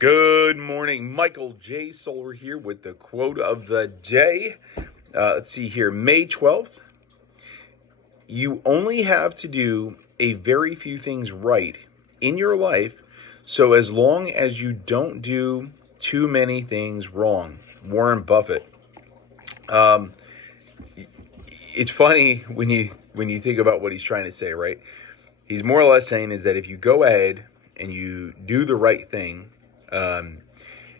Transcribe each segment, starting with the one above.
Good morning, Michael J. Solar here with the quote of the day. Let's see here, May 12th. You only have to do a very few things right in your life, so as long as you don't do too many things wrong. Warren Buffett. It's funny when you think about what he's trying to say, right? He's more or less saying is that if you go ahead and you do the right thing,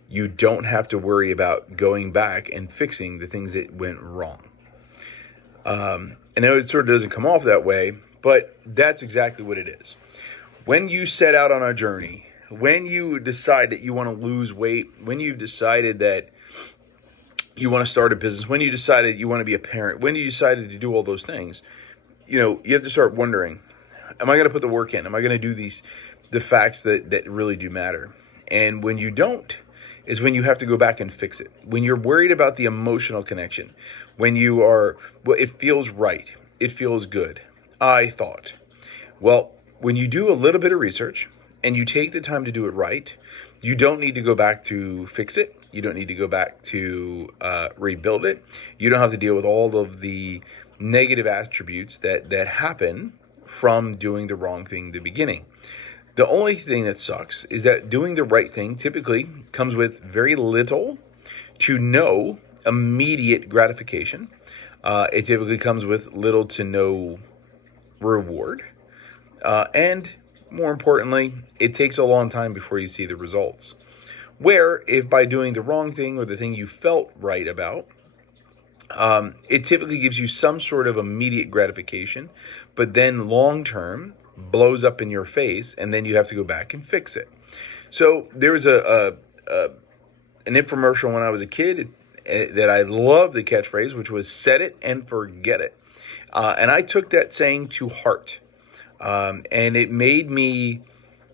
you don't have to worry about going back and fixing the things that went wrong. I know it sort of doesn't come off that way, but that's exactly what it is. When you set out on a journey, when you decide that you want to lose weight, when you've decided that you want to start a business, when you decided you want to be a parent, when you decided to do all those things, you have to start wondering, am I going to put the work in? Am I going to do the facts that really do matter? And when you don't, is when you have to go back and fix it. When you're worried about the emotional connection, when you are, well, it feels right, it feels good, I thought. Well, when you do a little bit of research and you take the time to do it right, you don't need to go back to fix it. You don't need to go back to rebuild it. You don't have to deal with all of the negative attributes that happen from doing the wrong thing in the beginning. The only thing that sucks is that doing the right thing typically comes with very little to no immediate gratification. It typically comes with little to no reward. And more importantly, it takes a long time before you see the results. Where if by doing the wrong thing or the thing you felt right about, it typically gives you some sort of immediate gratification, but then long term blows up in your face, and then you have to go back and fix it. So there was an infomercial when I was a kid that I loved the catchphrase, which was "set it and forget it," and I took that saying to heart, and it made me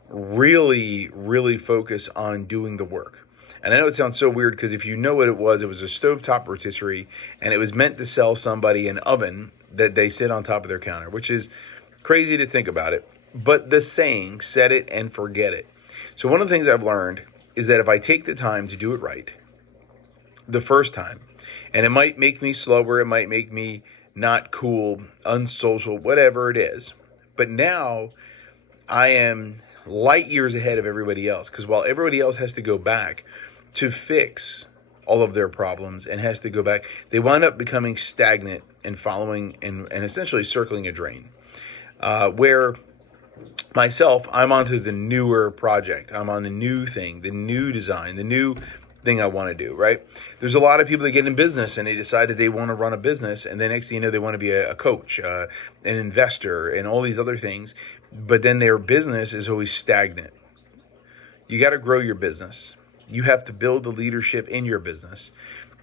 really focus on doing the work. And I know it sounds so weird because if you know what it was a stovetop rotisserie, and it was meant to sell somebody an oven that they sit on top of their counter, which is crazy to think about it. But the saying, set it and forget it. So one of the things I've learned is that if I take the time to do it right the first time, and it might make me slower, it might make me not cool, unsocial, whatever it is, but now I am light years ahead of everybody else, because while everybody else has to go back to fix all of their problems and has to go back, they wind up becoming stagnant and following and essentially circling a drain. Where myself, I'm onto the newer project. I'm on the new thing, the new design, the new thing I want to do, right? There's a lot of people that get in business and they decide that they want to run a business, and the next thing you know, they want to be a coach, an investor, and all these other things. But then their business is always stagnant. You got to grow your business. You have to build the leadership in your business.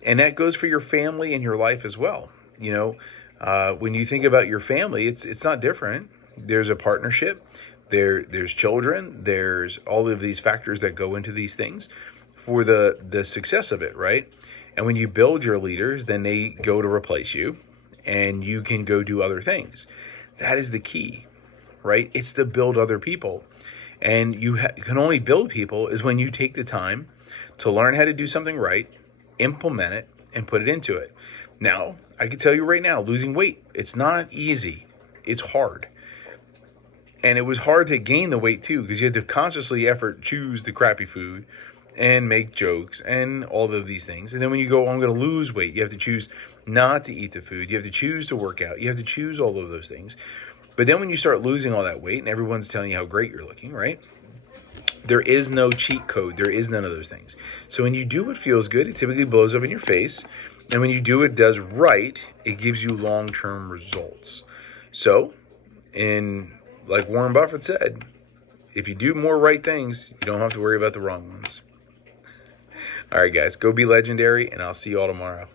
And that goes for your family and your life as well. When you think about your family, it's not different. There's a partnership. There's children. There's all of these factors that go into these things for the success of it, right? And when you build your leaders, then they go to replace you, and you can go do other things. That is the key, right? It's to build other people. And you can only build people is when you take the time to learn how to do something right, implement it, and put it into it. Now, I can tell you right now, losing weight, it's not easy. It's hard. And it was hard to gain the weight too, because you had to consciously choose the crappy food and make jokes and all of these things. And then when you go, I'm going to lose weight, you have to choose not to eat the food. You have to choose to work out. You have to choose all of those things. But then when you start losing all that weight and everyone's telling you how great you're looking, right? There is no cheat code. There is none of those things. So when you do what feels good, it typically blows up in your face. And when you do what does right, it gives you long-term results. So, like Warren Buffett said, if you do more right things, you don't have to worry about the wrong ones. All right, guys, go be legendary, and I'll see you all tomorrow.